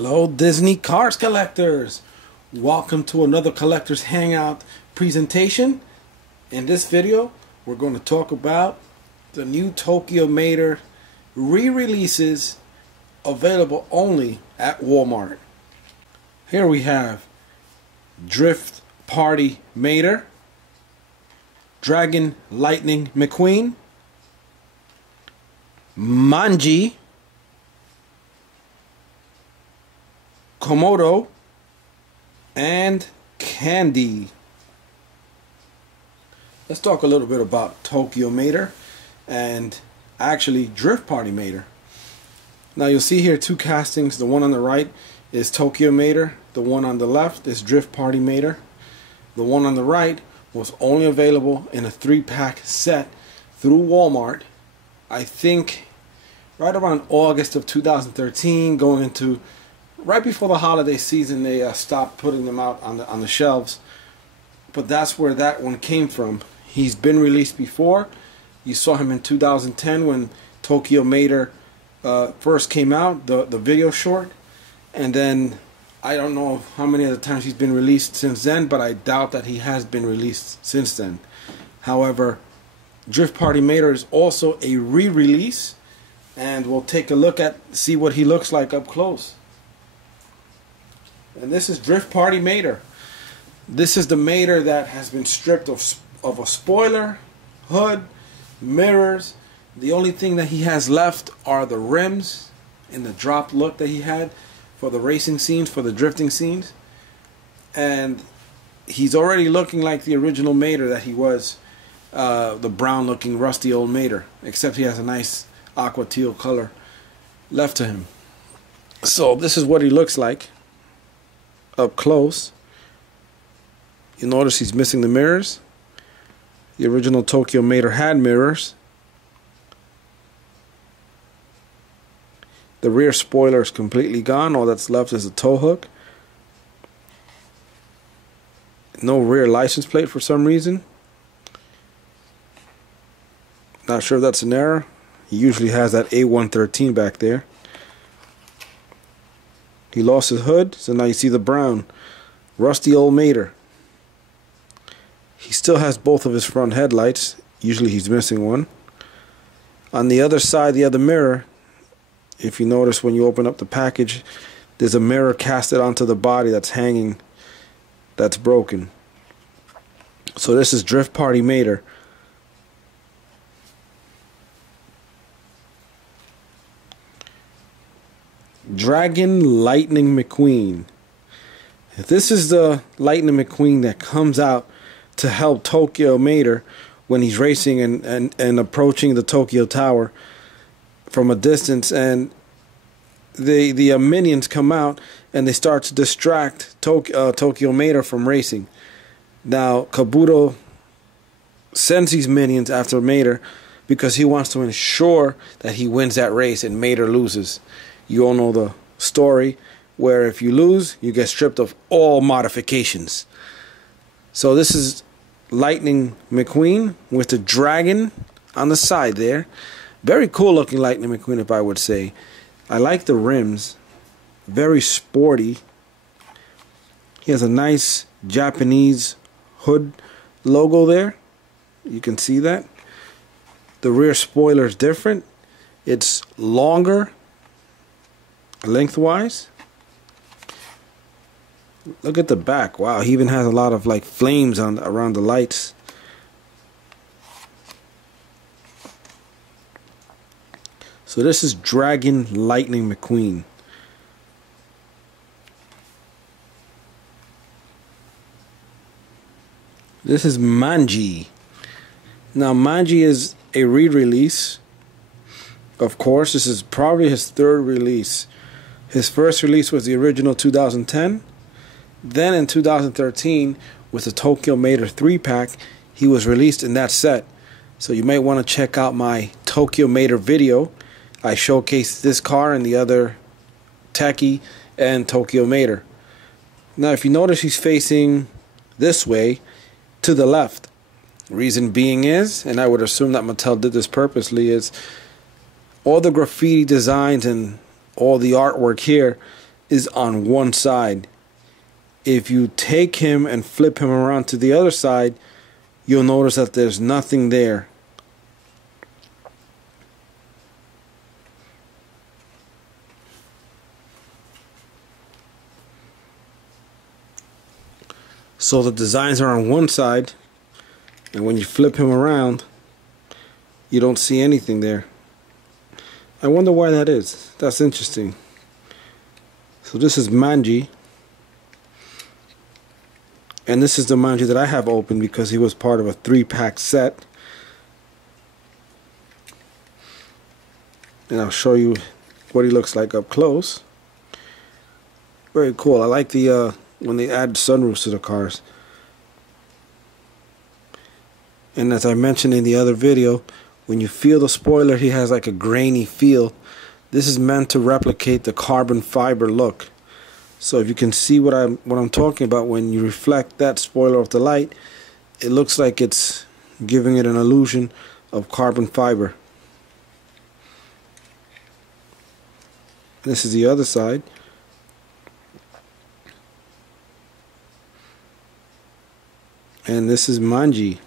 Hello Disney Cars collectors! Welcome to another Collectors Hangout presentation. In this video we're going to talk about the new Tokyo Mater re-releases available only at Walmart. Here we have Drift Party Mater, Dragon Lightning McQueen, Manji, Komodo, and Candy. Let's talk a little bit about Tokyo Mater and actually Drift Party Mater. Now you'll see here two castings. The one on the right is Tokyo Mater. The one on the left is Drift Party Mater. The one on the right was only available in a 3-pack set through Walmart. I think right around August of 2013, going into right before the holiday season. They stopped putting them out on the shelves, but that's where that one came from. He's been released before. You saw him in 2010 when Tokyo Mater first came out, the video short, and then I don't know how many other times he's been released since then, but I doubt that he has been released since then. However, Drift Party Mater is also a re-release, and we'll take a look at see what he looks like up close. And this is Drift Party Mater. This is the Mater that has been stripped of a spoiler, hood, mirrors. The only thing that he has left are the rims and the drop look that he had for the racing scenes, for the drifting scenes. And he's already looking like the original Mater that he was, the brown looking rusty old Mater, except he has a nice aqua teal color left to him. So this is what he looks like up close. You notice he's missing the mirrors. The original Tokyo Mater had mirrors. The rear spoiler is completely gone. All that's left is a tow hook. No rear license plate for some reason. Not sure if that's an error. He usually has that A113 back there. He lost his hood, so now you see the brown rusty old Mater. He still has both of his front headlights. Usually he's missing one. On the other side, the other mirror, if you notice when you open up the package, there's a mirror casted onto the body that's hanging, that's broken. So this is Drift Party Mater. Dragon Lightning McQueen. This is the Lightning McQueen that comes out to help Tokyo Mater when he's racing and approaching the Tokyo Tower from a distance, and the minions come out and they start to distract Tokyo Mater from racing. Now Kabuto sends these minions after Mater because he wants to ensure that he wins that race and Mater loses. You all know the story where if you lose, you get stripped of all modifications. So this is Lightning McQueen with the dragon on the side there. Very cool looking Lightning McQueen, if I would say. I like the rims. Very sporty. He has a nice Japanese hood logo there. You can see that. The rear spoiler is different. It's longer lengthwise. Look at the back. Wow, he even has a lot of like flames on around the lights. So this is Dragon Lightning McQueen. This is Manji. Now Manji is a re-release. Of course, this is probably his third release. His first release was the original 2010. Then in 2013, with the Tokyo Mater 3-pack, he was released in that set. So you might want to check out my Tokyo Mater video. I showcased this car and the other Techie and Tokyo Mater. Now if you notice, he's facing this way to the left. Reason being is, and I would assume that Mattel did this purposely, is all the graffiti designs and all the artwork here is on one side. If you take him and flip him around to the other side, you'll notice that there's nothing there. So the designs are on one side, and when you flip him around, you don't see anything there. I wonder why that is. That's interesting. So this is Manji. And this is the Manji that I have open because he was part of a 3-pack set. And I'll show you what he looks like up close. Very cool. I like the when they add sunroofs to the cars. And as I mentioned in the other video, when you feel the spoiler, he has like a grainy feel. This is meant to replicate the carbon fiber look. So if you can see what I'm talking about, when you reflect that spoiler of the light, it looks like it's giving it an illusion of carbon fiber. This is the other side. And this is Manji.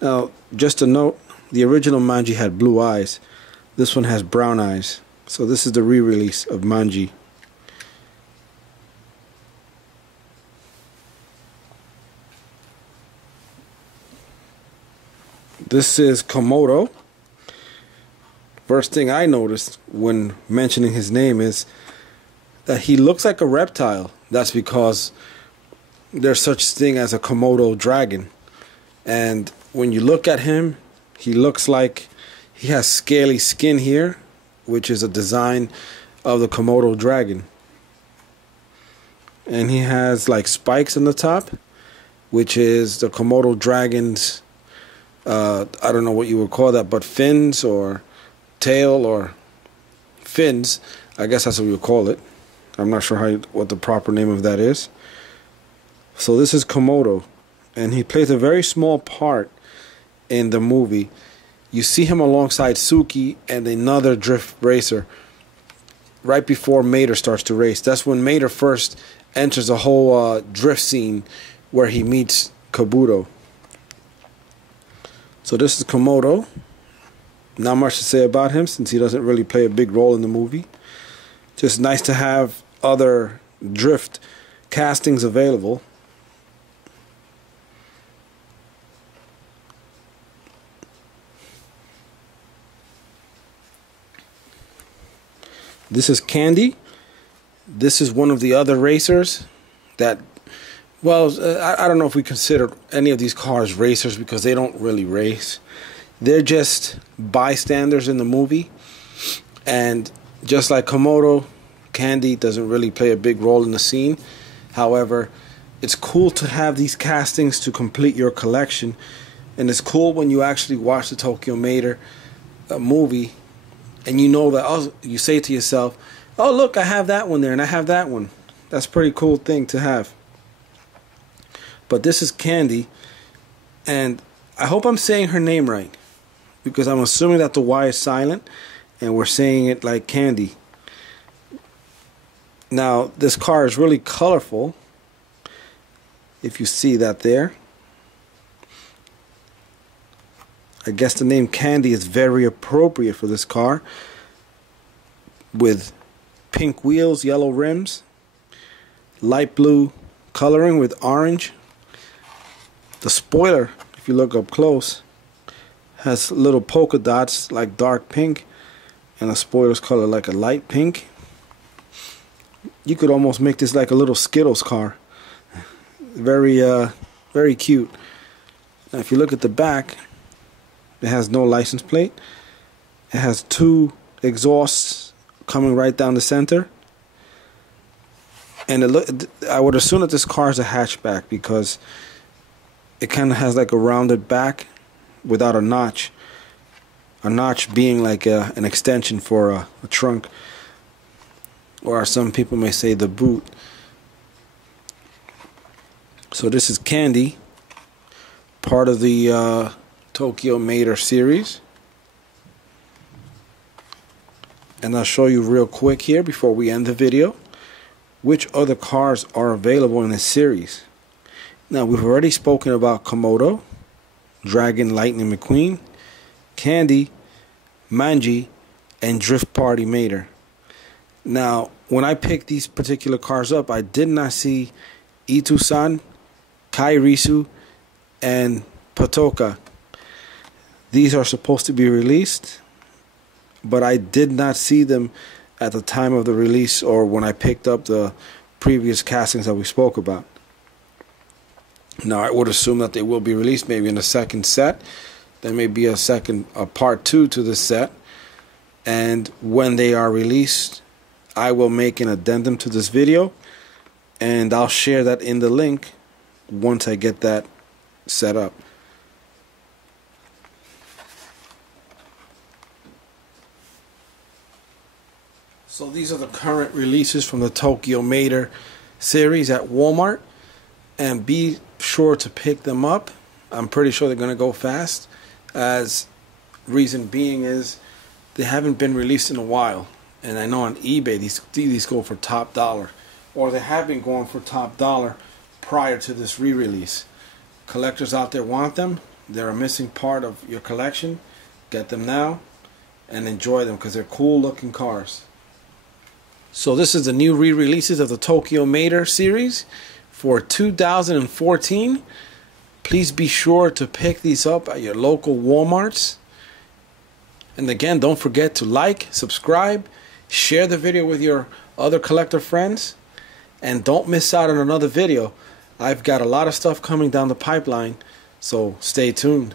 Now, just a note, the original Manji had blue eyes. This one has brown eyes. So this is the re-release of Manji. This is Komodo. First thing I noticed when mentioning his name is that he looks like a reptile. That's because there's such thing as a Komodo dragon. And when you look at him, he looks like he has scaly skin here, which is a design of the Komodo dragon. And he has like spikes on the top, which is the Komodo dragon's I don't know what you would call that, but fins or tail or fins. I guess that's what you would call it. I'm not sure what the proper name of that is. So this is Komodo, and he plays a very small part in the movie. You see him alongside Suki and another drift racer right before Mater starts to race. That's when Mater first enters a whole drift scene where he meets Komodo. So this is Komodo. Not much to say about him since he doesn't really play a big role in the movie. Just nice to have other drift castings available. This is Candy. This is one of the other racers that, well, I don't know if we consider any of these cars racers because they don't really race. They're just bystanders in the movie. And just like Komodo, Candy doesn't really play a big role in the scene. However, it's cool to have these castings to complete your collection. And it's cool when you actually watch the Tokyo Mater movie and you know that, oh, you say to yourself, oh, look, I have that one there and I have that one. That's a pretty cool thing to have. But this is Candy, and I hope I'm saying her name right, because I'm assuming that the Y is silent and we're saying it like Candy. Now, this car is really colorful, if you see that there. I guess the name Candy is very appropriate for this car, with pink wheels, yellow rims, light blue coloring with orange. The spoiler, if you look up close, has little polka dots like dark pink, and the spoiler's color like a light pink. You could almost make this like a little Skittles car. Very cute. Now if you look at the back, it has no license plate. It has two exhausts coming right down the center. And I would assume that this car is a hatchback because it kind of has like a rounded back without a notch. A notch being like an extension for a trunk. Or as some people may say, the boot. So this is Candy, part of the Tokyo Mater series. And I'll show you real quick here before we end the video. which other cars are available in this series. Now, we've already spoken about Komodo, Dragon Lightning McQueen, Candy, Manji, and Drift Party Mater. Now, when I picked these particular cars up, I did not see Itusan, Kairisu, and Patoka. These are supposed to be released, but I did not see them at the time of the release or when I picked up the previous castings that we spoke about. Now, I would assume that they will be released maybe in a second set. There may be a part 2 to this set. And when they are released, I will make an addendum to this video, and I'll share that in the link once I get that set up. So these are the current releases from the Tokyo Mater series at Walmart, and be sure to pick them up. I'm pretty sure they're going to go fast, as reason being is they haven't been released in a while. And I know on eBay these go for top dollar, or they have been going for top dollar prior to this re-release. Collectors out there want them. They're a missing part of your collection. Get them now and enjoy them because they're cool looking cars. So this is the new re-releases of the Tokyo Mater series for 2014. Please be sure to pick these up at your local Walmarts. And again, don't forget to like, subscribe, share the video with your other collector friends, and don't miss out on another video. I've got a lot of stuff coming down the pipeline, so stay tuned.